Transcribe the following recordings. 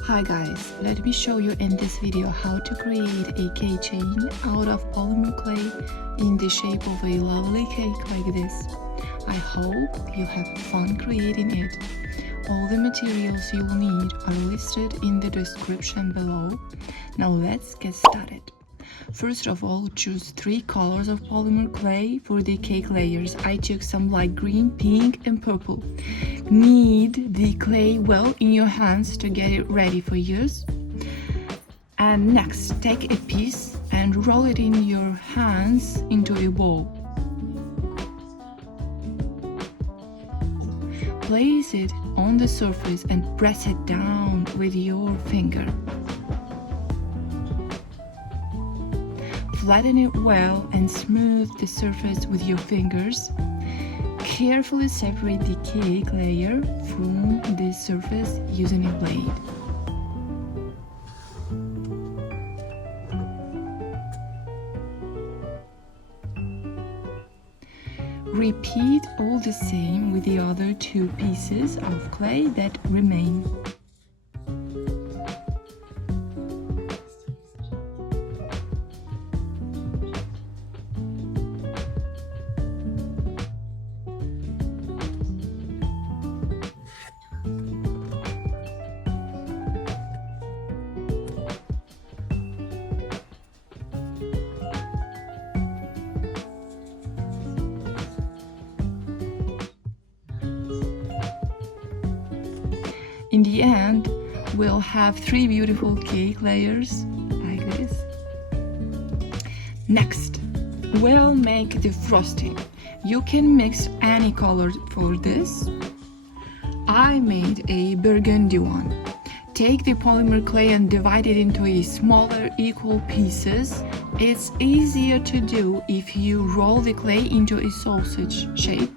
Hi guys, let me show you in this video how to create a keychain out of polymer clay in the shape of a lovely cake like this. I hope you have fun creating it. All the materials you will need are listed in the description below. Now let's get started. First of all, choose 3 colors of polymer clay for the cake layers. I took some light green, pink and purple. Knead the clay well in your hands to get it ready for use. And next, take a piece and roll it in your hands into a ball. Place it on the surface and press it down with your finger. Flatten it well and smooth the surface with your fingers. Carefully separate the cake layer from the surface using a blade. Repeat all the same with the other 2 pieces of clay that remain. In the end, we'll have 3 beautiful cake layers like this. Next, we'll make the frosting. You can mix any color for this. I made a burgundy one. Take the polymer clay and divide it into a smaller equal pieces. It's easier to do if you roll the clay into a sausage shape.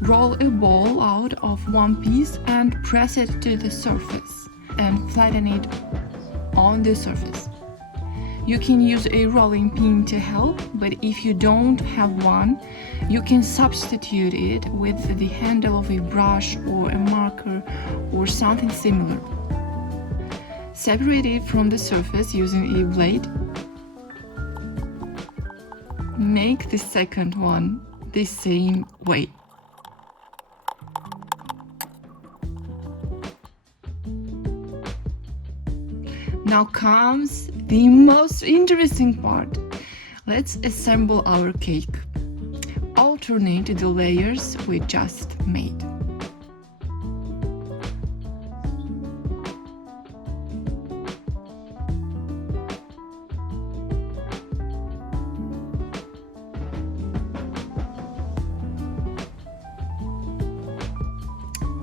Roll a ball out of one piece and press it to the surface and flatten it on the surface. You can use a rolling pin to help, but if you don't have one, you can substitute it with the handle of a brush or a marker or something similar. Separate it from the surface using a blade. Make the second one the same way. Now comes the most interesting part. Let's assemble our cake. Alternate the layers we just made.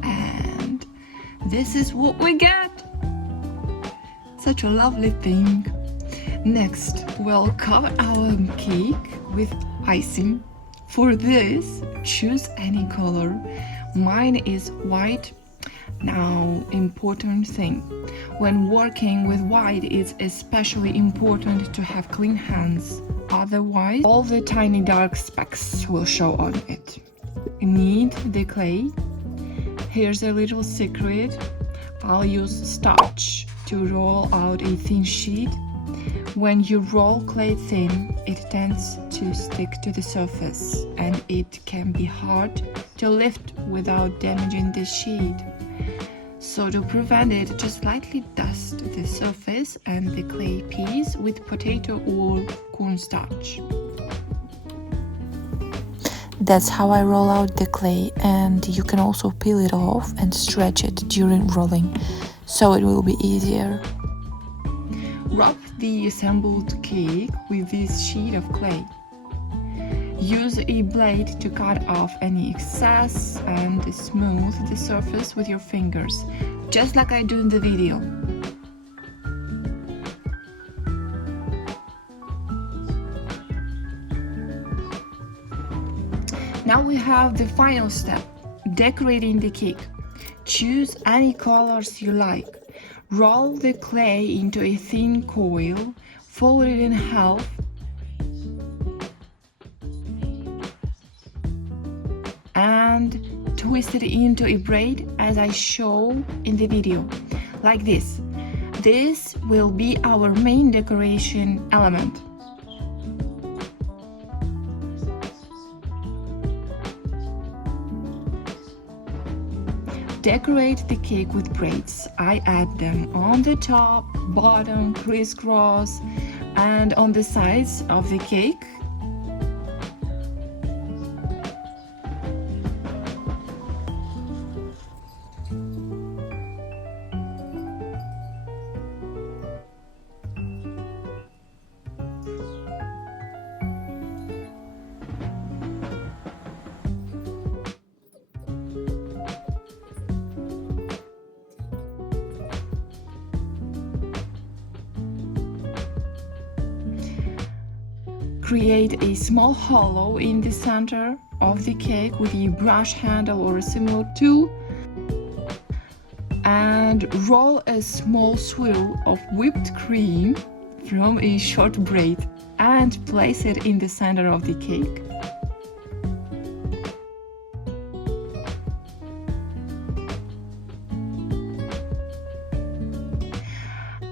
And this is what we get. Such a lovely thing. Next, we'll cover our cake with icing. For this, choose any color. Mine is white. Now, important thing. When working with white, it's especially important to have clean hands. Otherwise, all the tiny dark specks will show on it. Knead the clay. Here's a little secret. I'll use starch to roll out a thin sheet. When you roll clay thin, it tends to stick to the surface and it can be hard to lift without damaging the sheet. So to prevent it, just lightly dust the surface and the clay piece with potato or cornstarch. That's how I roll out the clay, and you can also peel it off and stretch it during rolling, so it will be easier. Wrap the assembled cake with this sheet of clay. Use a blade to cut off any excess and smooth the surface with your fingers, just like I do in the video. Now we have the final step, decorating the cake. Choose any colors you like. Roll the clay into a thin coil, fold it in half, and twist it into a braid as I show in the video, like this. This will be our main decoration element. Decorate the cake with braids. I add them on the top, bottom, crisscross, and on the sides of the cake. Create a small hollow in the center of the cake with a brush handle or a similar tool, and roll a small swirl of whipped cream from a short braid and place it in the center of the cake.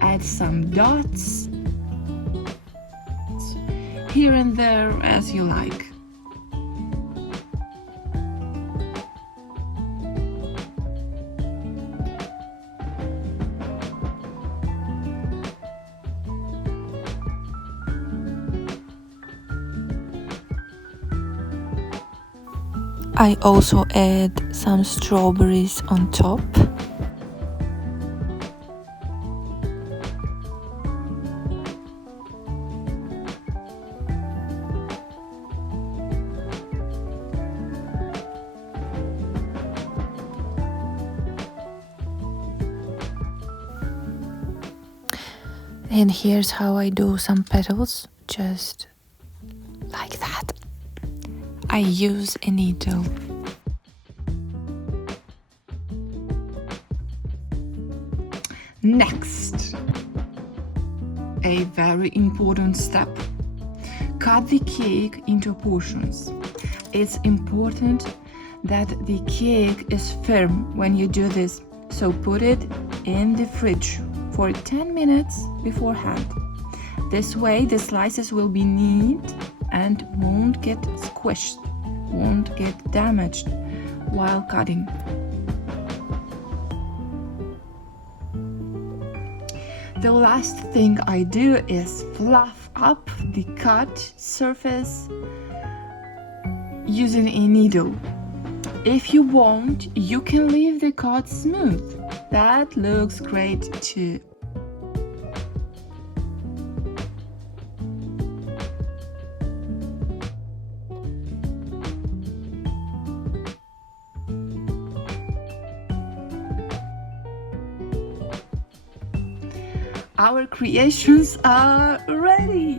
Add some dots here and there as you like. I also add some strawberries on top. And here's how I do some petals, just like that. I use a needle. Next, a very important step. Cut the cake into portions. It's important that the cake is firm when you do this, so put it in the fridge for 10 minutes beforehand. This way the slices will be neat and won't get squished, won't get damaged while cutting. The last thing I do is fluff up the cut surface using a needle. If you want, you can leave the cut smooth. That looks great too. Our creations are ready!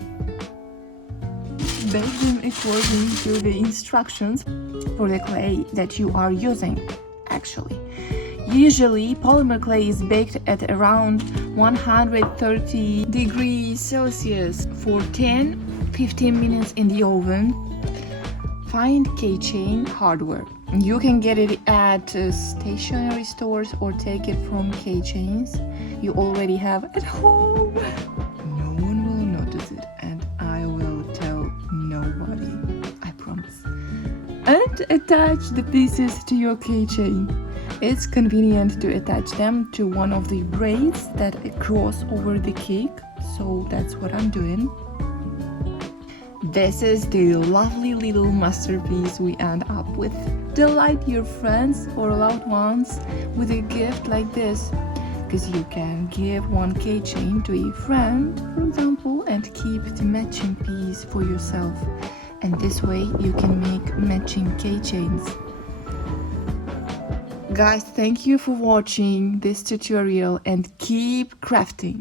Bake them according to the instructions for the clay that you are using, actually. Usually, polymer clay is baked at around 130 degrees Celsius for 10-15 minutes in the oven. Find Keychain hardware. You can get it at stationery stores or take it from Keychains you already have at home. No one will notice it, and I will tell nobody, I promise. And attach the pieces to your keychain. It's convenient to attach them to one of the braids that cross over the cake, so that's what I'm doing. This is the lovely little masterpiece we end up with. Delight your friends or loved ones with a gift like this, because you can give one keychain to a friend, for example, and keep the matching piece for yourself. And this way you can make matching keychains. Guys, thank you for watching this tutorial and keep crafting.